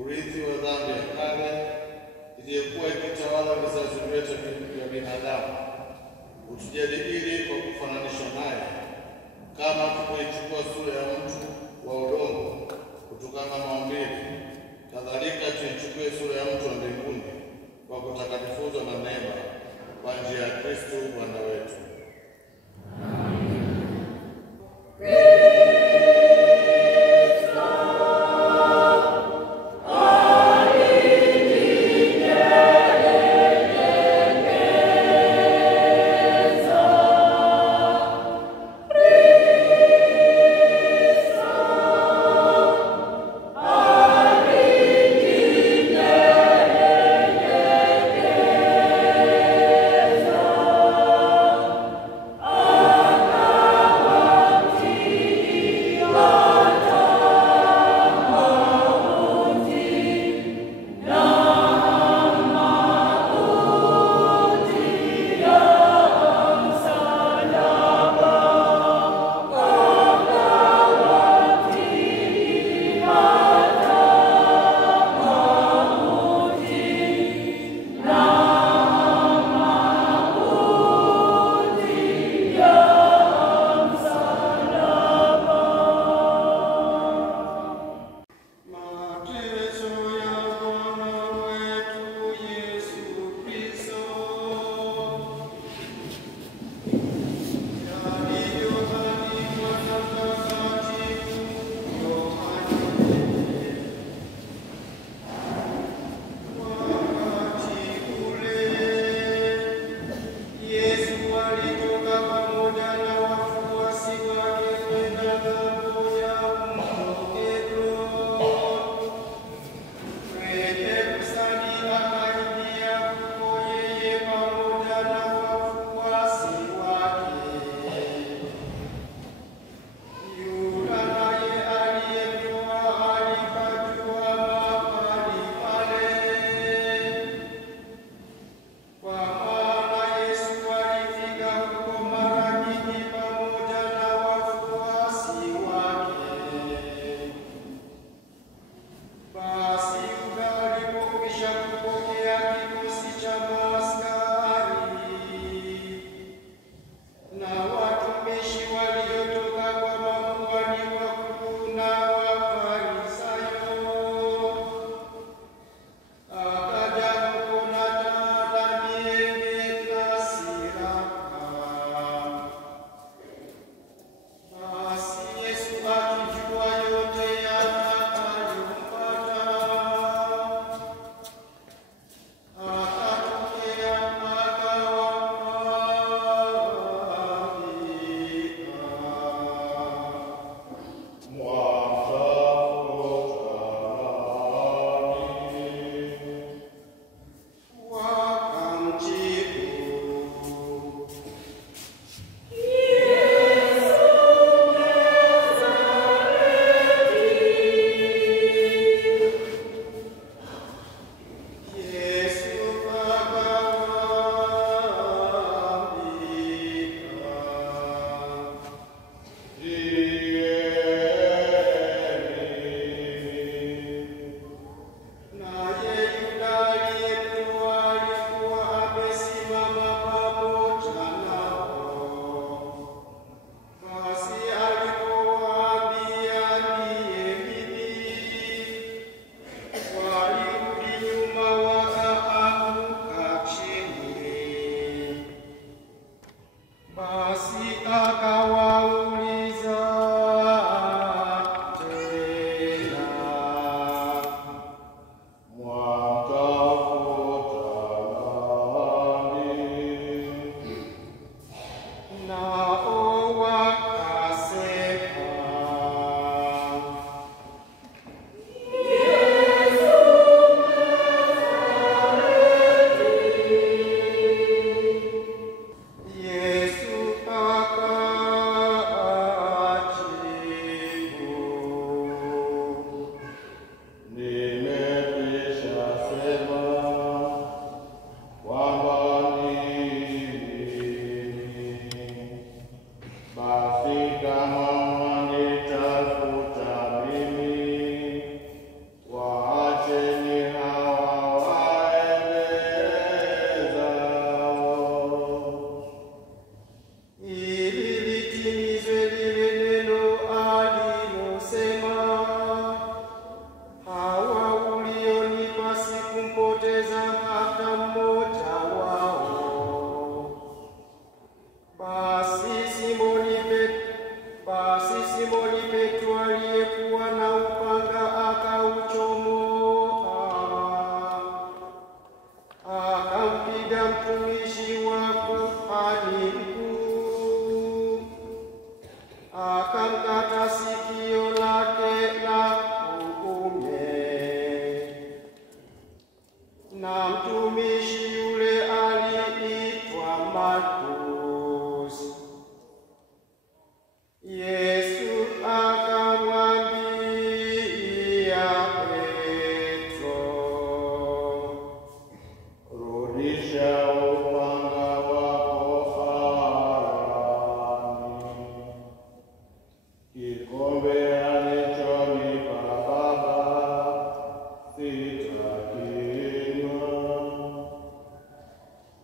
urithi wa dhambi ya kale iliyokuwa ikitawala vizazi vyote vya binadamu. Utujadili kwa kufananishwa naye, kama tukichukua sura ya mtu wa udongo kutokana na maumbile, kadhalika tuichukue sura ya mtu wa mbinguni kwa kutakatifuzwa na neema kwa njia ya Kristo Bwana wetu.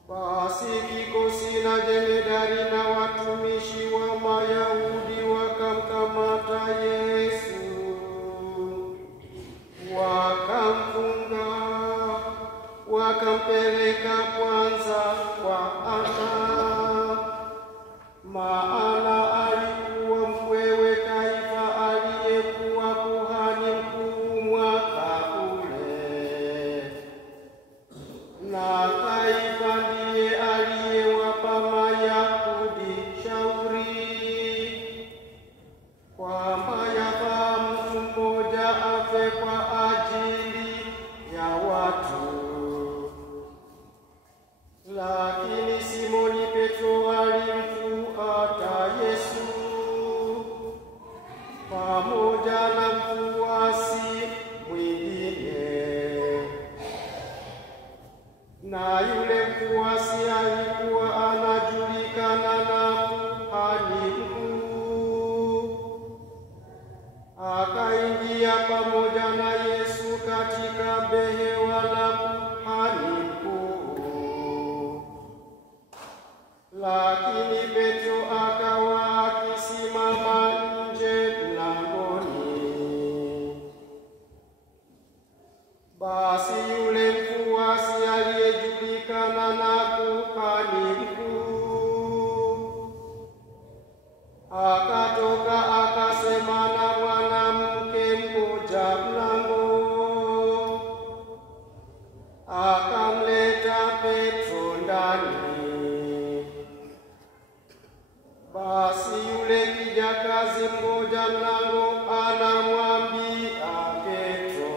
Basi kikosi na jemedari na watumishi wa Mayahudi wakamkamata Yesu, wakamfunga, wakampeleka kwanza kwa Ana, maana alikuwa mkwewe Kaifa aliyekuwa kuhani mkuu mwaka ule. Na Kaifa ndiye aliyewapa Mayahudi shauri kwamba yafaa mtu mmoja afe kwa ajili ya watu. Lakini Simoni Petro alimfuata Yesu pamoja na mfuasi mwingine, na yule mfuasi alikuwa anajulikana na kuhani mkuu. Akaingia pamoja na Yesu katika behewa la kuhani mkuu, lakini Petro akawa akisimama nje mlangoni. Basi yule mfuasi aliyejulikana na kuhani mkuu akatoka akasema na mwanamke mmoja mlango, akamleta Petro ndani. Basi yule kijakazi mmoja mlango anamwambia Petro,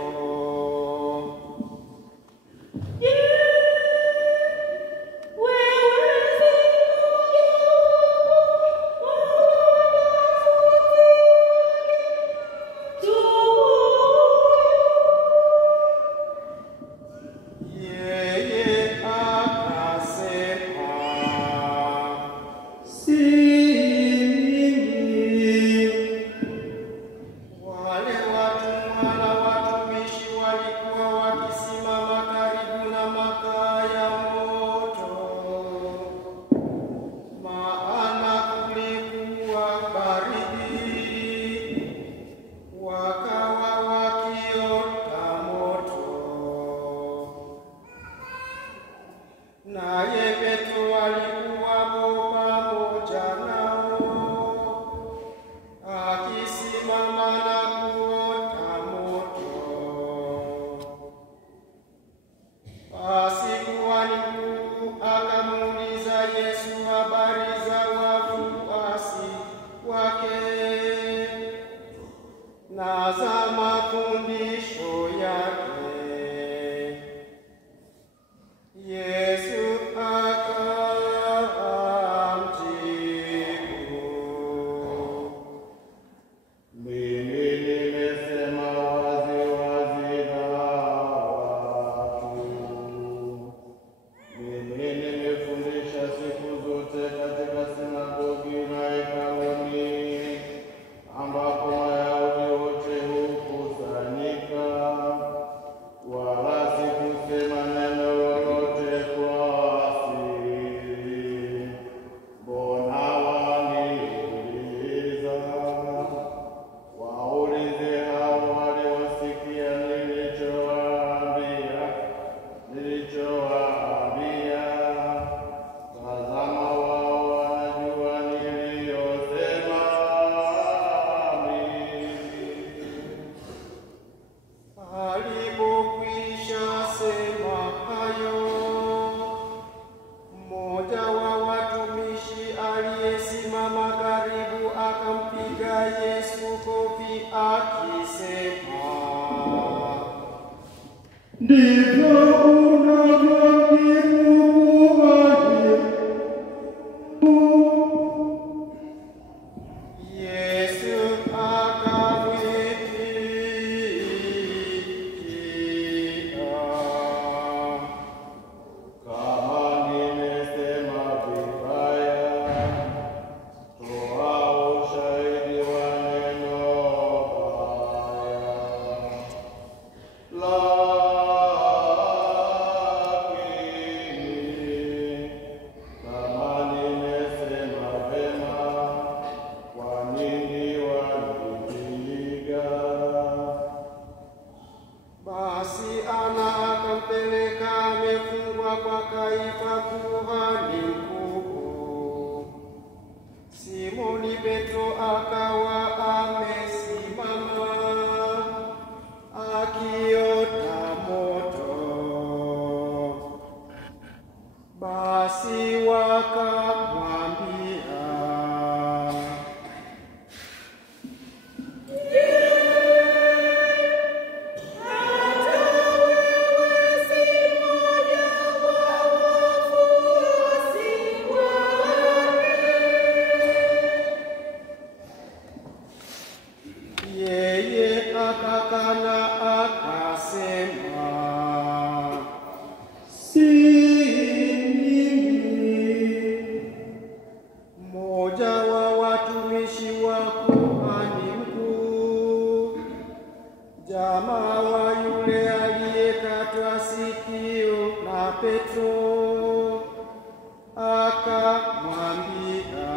yeye akasema, si mimi. Wale watumwa na watumishi walikuwa wakisimama karibu na makaa ya moto, maana kulikuwa baridi. Wakawa wakiota moto, naye Petro alikuwamo pamoja nao, akisimama na kuota moto. Basi kuhani mkuu akamuuliza Yesu habari za wafuasi wake na za mafundisho yake. Yesu akamjibu, Mimi nimesema wazi wazi na watu. Mimi nimefundisha siku zote katika sinagogi na hekaluni, ambapo Wayahudi wote hukusanyika, wala sikusema neno lolote kwa siri. Mbona waniuliza? Waulize hao waliosikia nilichowaambia. Tazama, wao wanajua niliyosema mimi. alipokwisha sema hayo, mmoja wa watumishi aliyesimama karibu akampiga Yesu kofi akisema, ndivyo Yesu akamwitikia, Kama nimesema vibaya, toa ushahidi wa neno akakana akasema, si mimi. mmoja wa watumishi wa kuhani mkuu, jamaa wa yule aliyekatwa sikio na Petro, akamwambia,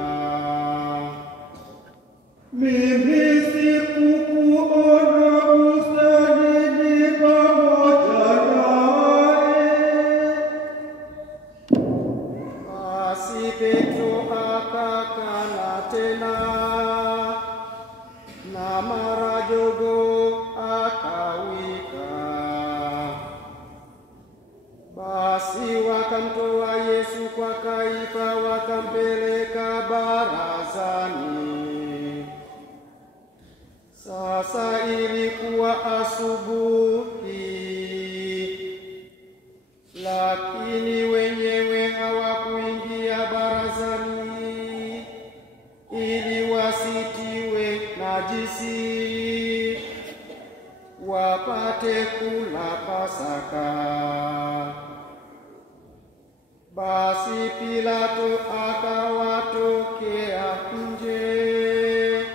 Mimi sikukuona bustanini pamoja naye. Basi Petro akakana tena, na mara jogoo akawika. Basi wakamtoa Yesu kwa Kaifa, wakampeleka barazani. Sasa ilikuwa asubuhi, lakini wenyewe hawakuingia barazani ili wasitiwe najisi, wapate kula Pasaka. Basi Pilato akawatokea nje,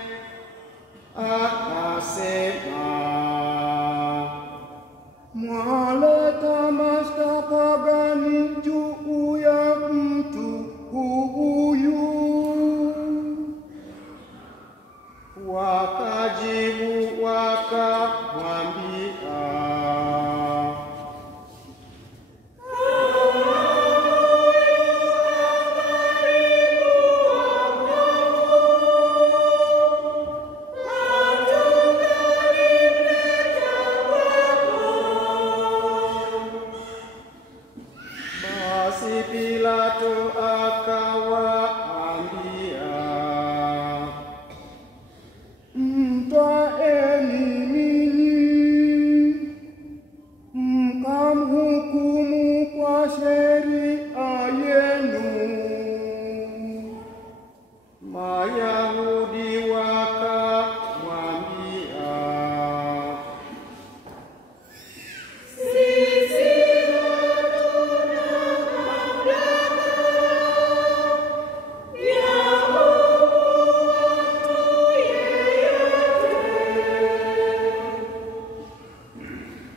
akasema, Mwaleta mashtaka gani juu ya mtu huyu? Wakajibu wakamwambia, basi Pilato akawaambia, Mtwaeni ninyi, mkamhukumu kwa sheria yenu. Mayahudi wakamwambia,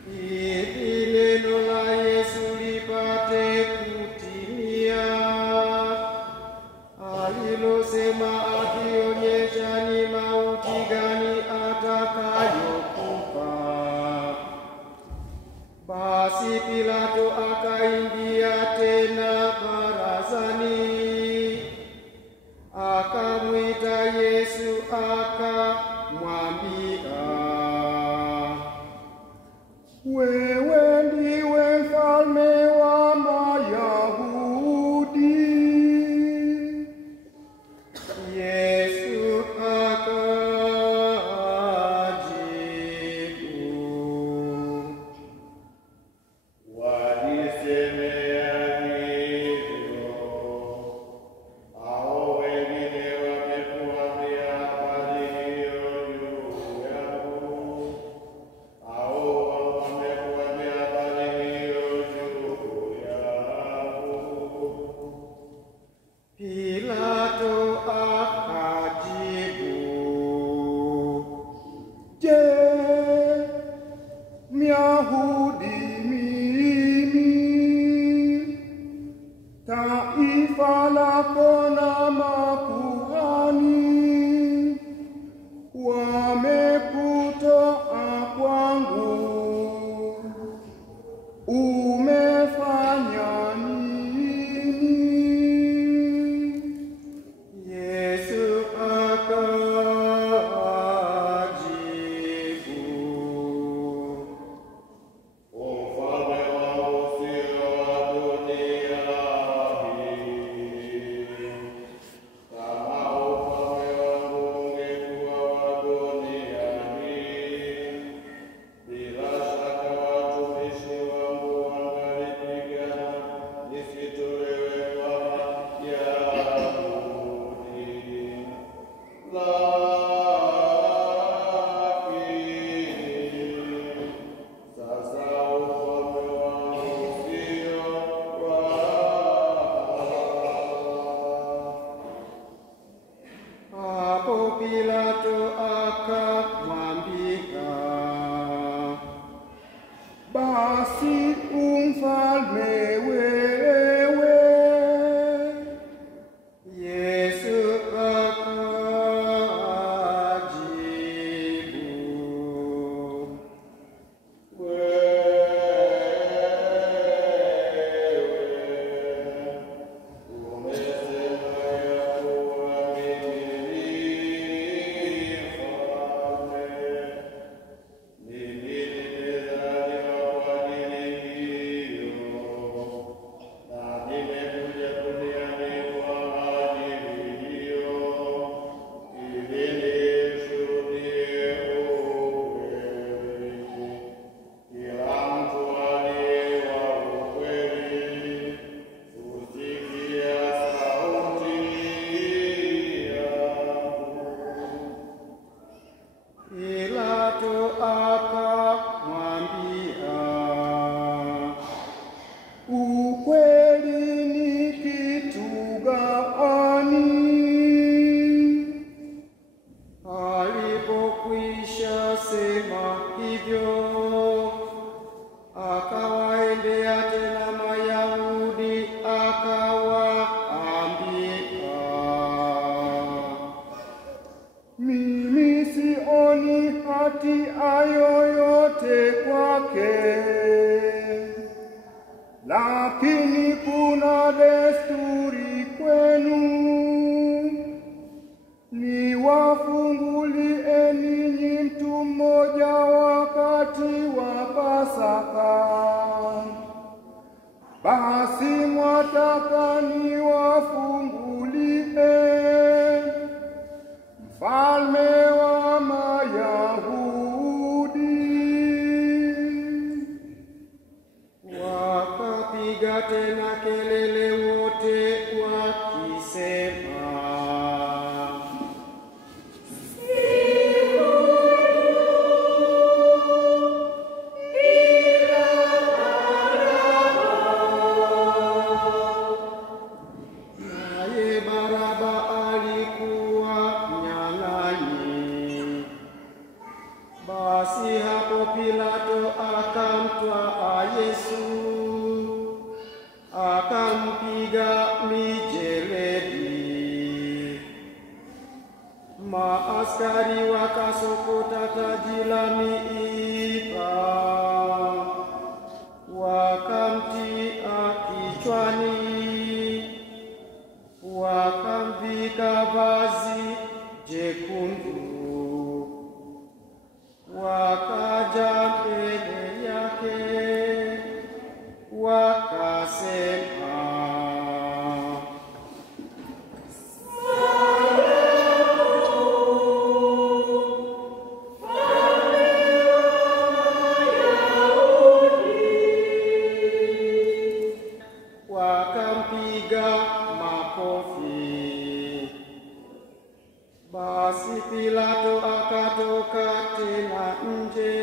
ili neno la Yesu lipate kutimia, alilosema akionyesha ni mauti gani atakayokufa. Basi Pilato akaingia tena barazani, akamwita Yesu akamwambia, Wewe ndiwe mfalme wa Mayahudi? Yesu akajibu, Wanisemea hivyo, hao wengine wamekuambia habari hiyo juu yangu, hao wamekuambia Basi umfalme wewe. Yesu akajibu, Pilato akamwambia, Ukweli ni kitu gani? alipokwisha sema hivyo, akawaendea tena Mayahudi akawaambia, Mimi sioni hatia yoyote kwake, lakini kuna desturi kwenu. Niwafungulie ninyi mtu mmoja wakati wa Pasaka. Basi mwataka niwafungulie mfalme wa Mayahudi? wakapiga tena kelele wote wakisema, naye Baraba alikuwa mnyang'anyi. Basi hapo Pilato akamtwaa Yesu, akampiga mijeledi. Maaskari wakasokota taji la miiba, wakamtia kichwani, wakamvika vazi jekundu, wakaja mbele yake wakasema, wakampiga makofi. Basi Pilato akatoka tena nje,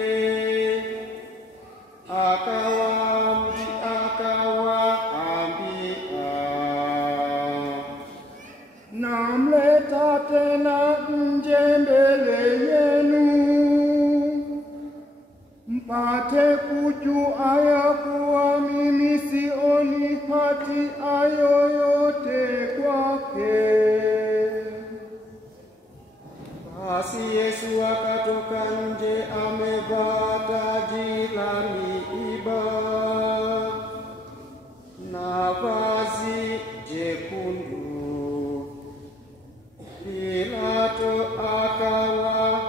akawaambia, Namleta tena nje mbele yenu, mpate kujua ya kuwa mimi sioni hatia yoyote kwake. Basi Yesu akatoka nje amevaa taji la miiba na vazi jekundu. Pilato akawaambia,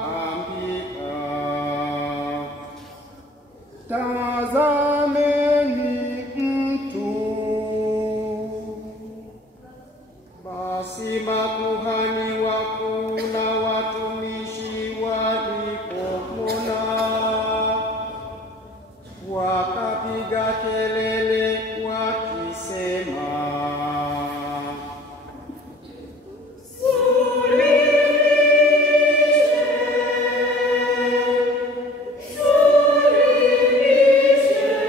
Tazameni mtu. basi makuhani wakuu na watumishi walipomwona, wakapiga kelele wakisema, Sulubishe!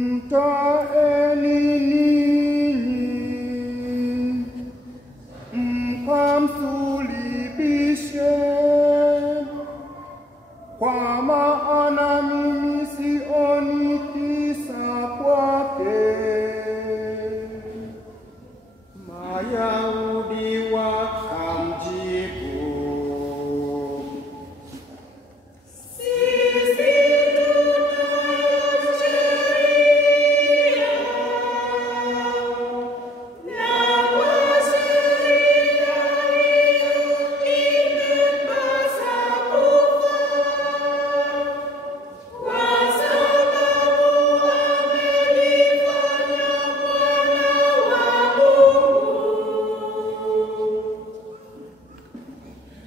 mtaeni ninyi, mkamsulubishe, kwa maana mimi sioni kisa kwake. Mayahudi wakamjibu,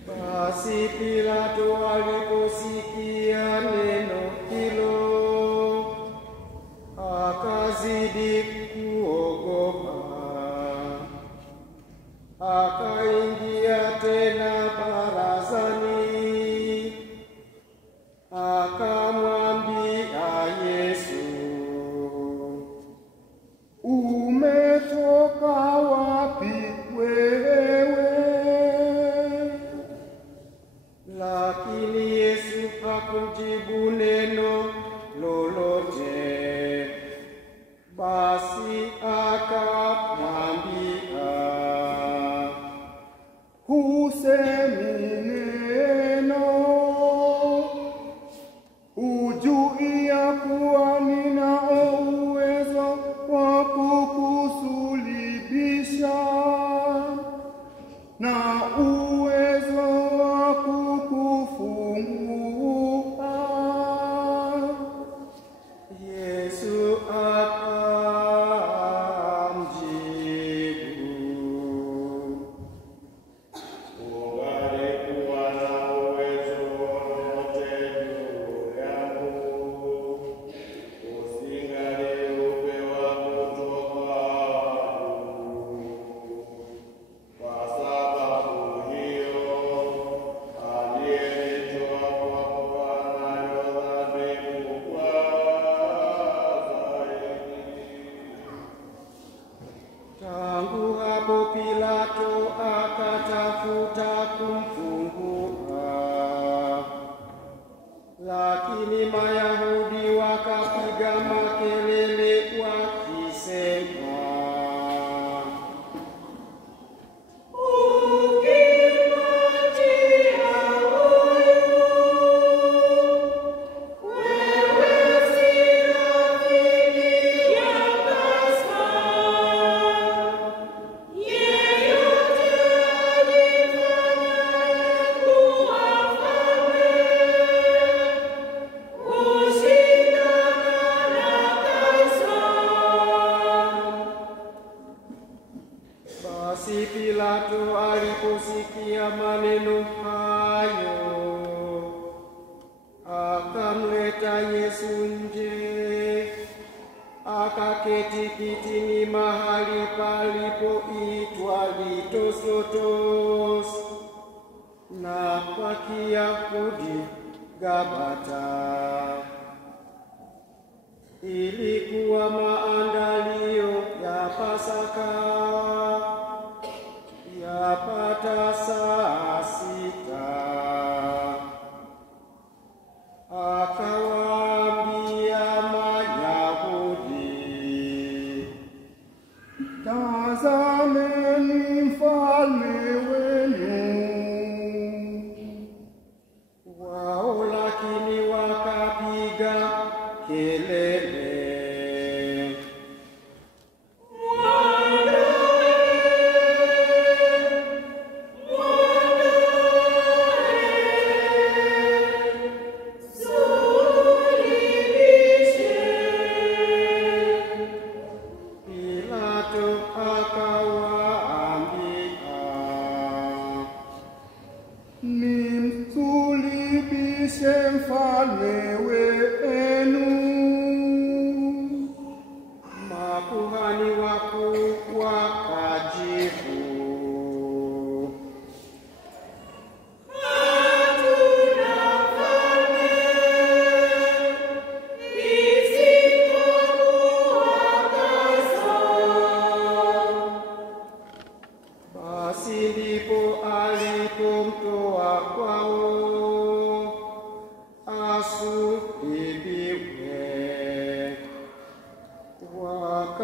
Basi Pilato aliposikia neno hilo, akazidi kuogopa. Akaingia tena barazani, akamwambia Yesu, umetoka wapi wewe? Lakini Yesu hakumjibu neno lolote. Basi akamwambia, husemi neno, hujui ya kuwa ninao uwezo wa kukusulubisha na uwezo wa kukufungua. Yesu akamjibu, Ungalikuwa na uwezo wote juu yangu, usingaliupewa kutoka juu. Kwa sababu hiyo, aliyenitoa kwako anayo dhambi kubwa zaidi. Tangu hapo Pilato akatafuta kumfungua, lakini Mayahudi wakapiga makelele wakisema, Basi Pilato aliposikia maneno hayo, akamleta Yesu nje, akaketi kitini mahali palipoitwa Litosotos, na kwa Kiyahudi Gabata. Ilikuwa maandalio ya Pasaka, yapata saa 6. Akawaambia Mayahudi, Tazameni mfalme wenu. wao lakini wakapiga kelele,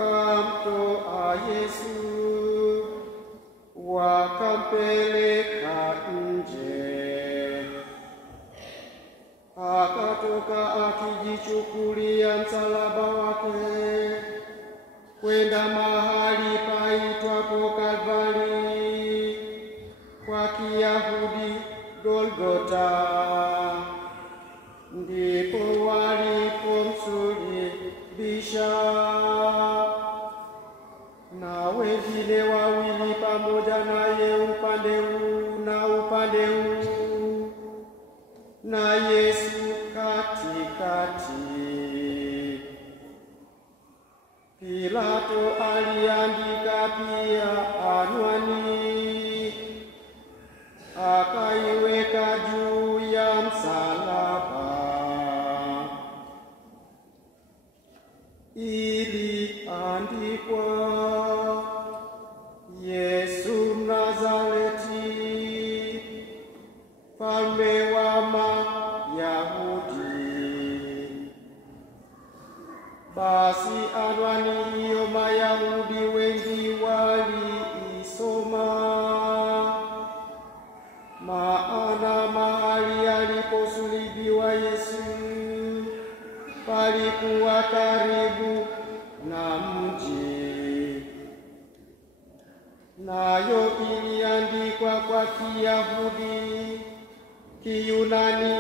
Wakamtoa Yesu, wakampeleka nje. Akatoka akijichukulia msalaba wake, kwenda mahali paitwapo Kalvari, kwa Kiyahudi Golgota. Ndipo walipomsulubisha, na wengine wawili pamoja naye upande huu na upande huu, na Yesu katikati. Pilato aliandika pia anwani, akaiweka juu ya msalaba. Iliandikwa, Yesu Mnazareti, mfalme wa Mayahudi. Basi anwani hiyo Mayahudi wengi waliisoma, maana mahali aliposulubiwa Yesu palikuwa karibu na mji. Nayo iliandikwa kwa Kiyahudi, Kiyunani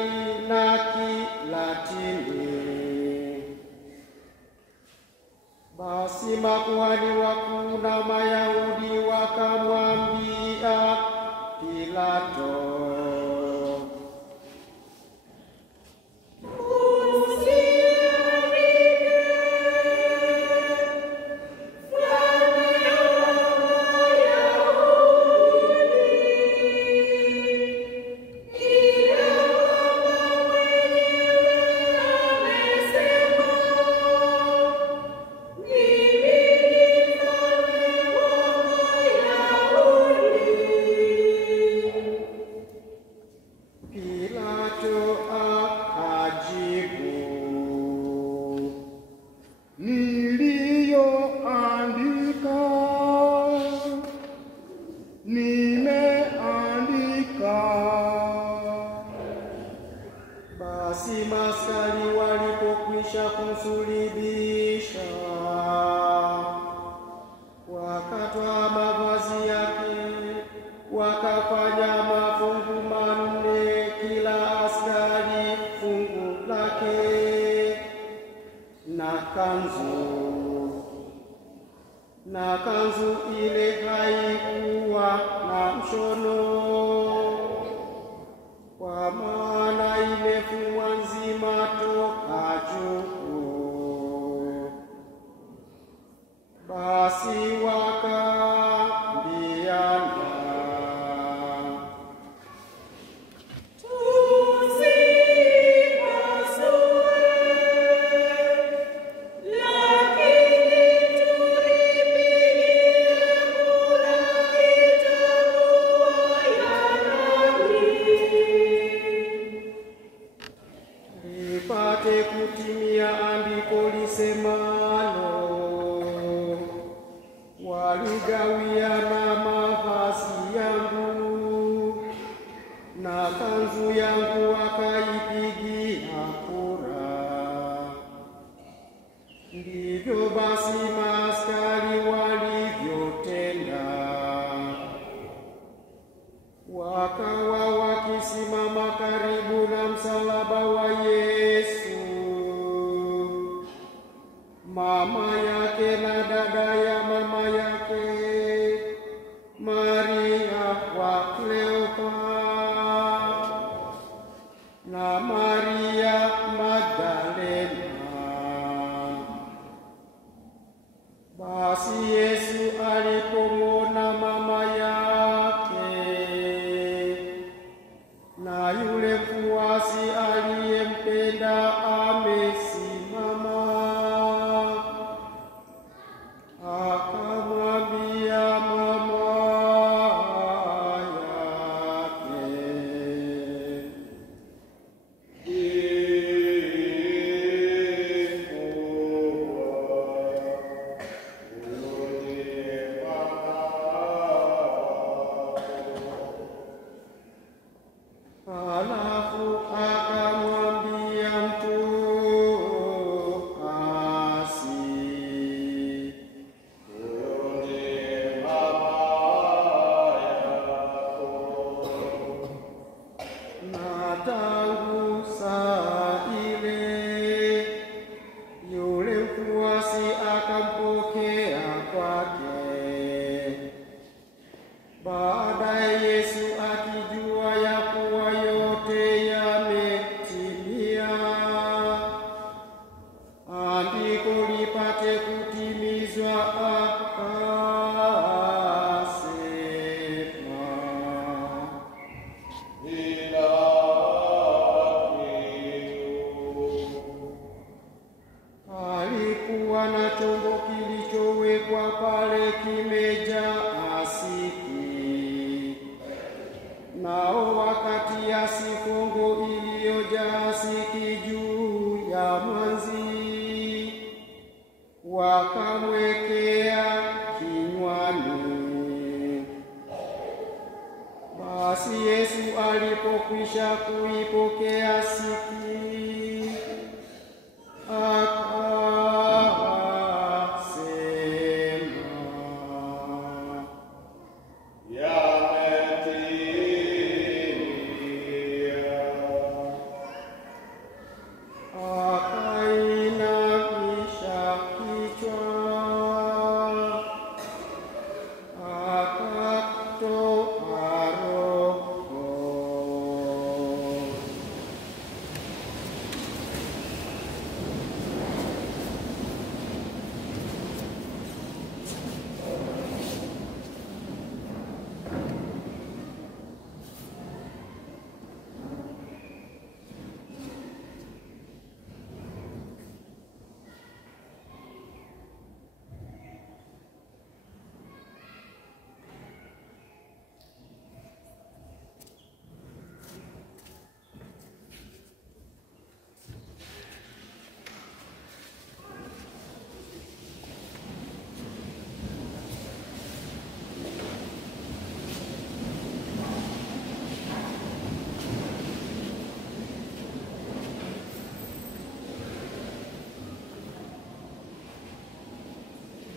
na Kilatini. Basi makuhani wakuu na Mayahudi wakamwambia Pilato, Basi askari walipokwisha kumsulubisha, wakatwaa mavazi yake, wakafanya mafungu manne, kila askari fungu lake, na kanzu ile haikuwa na mshono, kwa maana imefumwa nzima toka juu. Basi wakaambiana, ipate kutimia andiko lisemalo, waligawiana mavazi yangu, na kanzu yangu wakaipigia kura. Ndivyo basi maaskari walivyotenda, wakawa wakisimama karibu na msalaba wa Yesu, mama yake na dada ya mama yake, Maria wa Kleopa na Maria Magdalena. Basi Yesu alipomwona mama yake na yule mfuasi aliyempenda amesimama, basi akampokea kwake. Baadaye Yesu akijua ya kuwa yote yametimia, andiko lipate kutimizwa, alikuwa na chombo kilichowekwa pale kimejaa asiki, nao wakatia sifongo iliyojaa asiki juu ya mwanzi, wakamwekea kinywani. Basi Yesu alipokwisha kuipokea siki, akasema, yametimia. akainamisha kichwa, akatoa roho.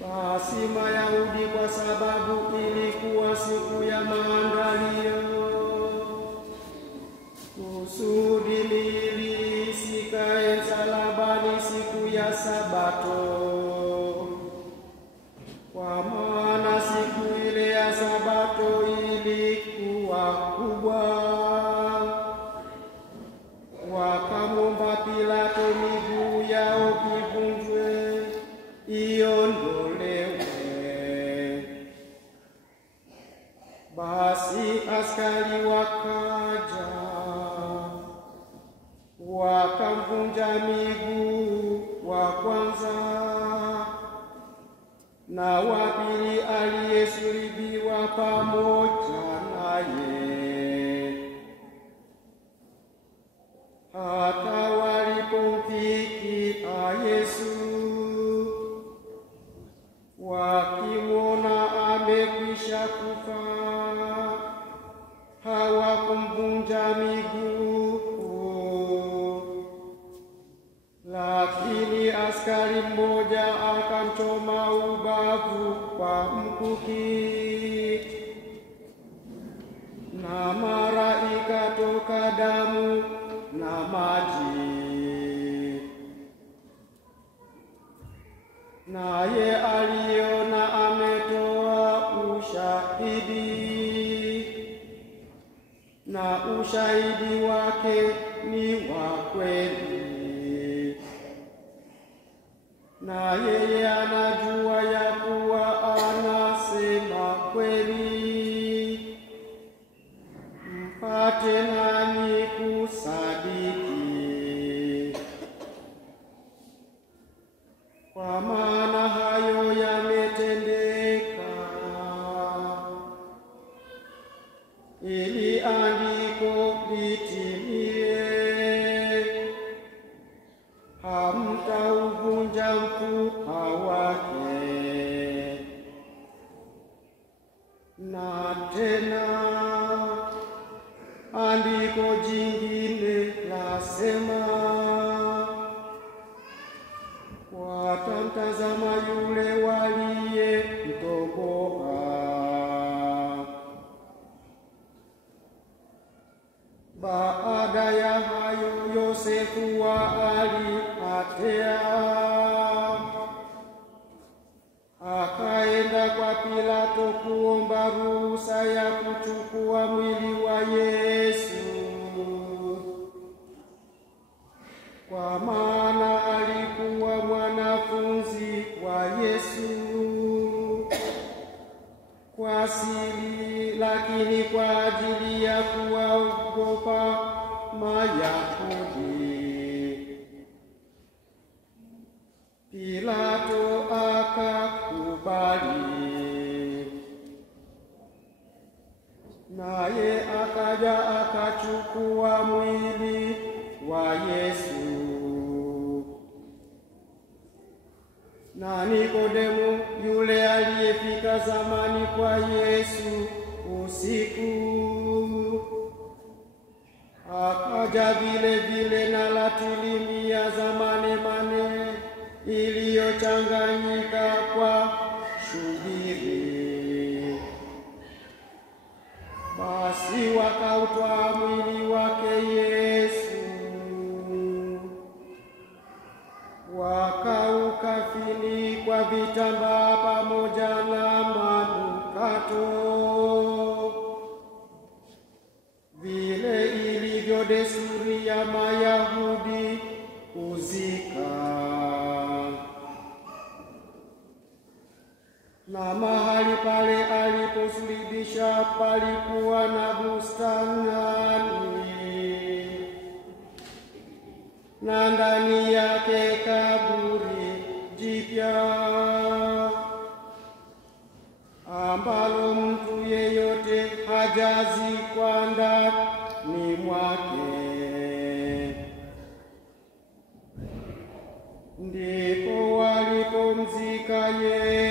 Basi Mayahudi, kwa sababu ilikuwa siku ya maandalio, kusudi lisikae msalabani siku ya Sabato, kwa maana siku ile ya Sabato ilikuwa kubwa, wakamwomba Pilato miguu yao ivunjwe iondolewe. Basi askari wakaja, wakamvunja miguu wa kwanza, na wa pili aliyesulubiwa pamoja naye. Hata walipomfikia Yesu, wakimwona amekwisha kufa, hawakumvunja miguu, lakini askari mmoja akamchoma ubavu kwa mkuki, na mara ikatoka damu na maji. Naye aliona ametoa ushahidi, na ushahidi wake ni wa kweli, na yeye anajua ya kuwa anasema kweli, mpate nani kusadiki. Kwa maana hayo yametendeka, ili andiko litimie, hamtauvunja mfupa wake. Na tena andiko jingine lasema, watamtazama yule waliyemtoboa. Baada ya hayo Yosefu wa Arimathea, akaenda kwa Pilato kuomba ruhusa ya kuchukua mwili wa Yesu, kwa maana alikuwa mwanafunzi wa Yesu kwa siri, lakini kwa ajili ya kuwaogopa Mayahudi Pilato akakubali, naye akaja akachukua mwili wa Yesu. Na Nikodemo yule aliyefika zamani kwa Yesu usiku akaja vile vile na latili ya zamani mane iliyochanganyika kwa shubiri. Basi wakautwaa mwili wake Yesu, wakaukafini kwa vitambaa pamoja na manukato, vile ilivyo desturi ya Mayahudi kuzika. Na mahali pale aliposulubisha palikuwa na bustani, na ndani yake kaburi jipya, ambalo mtu yeyote hajazikwa ndani mwake. Ndipo walipomzika Yesu.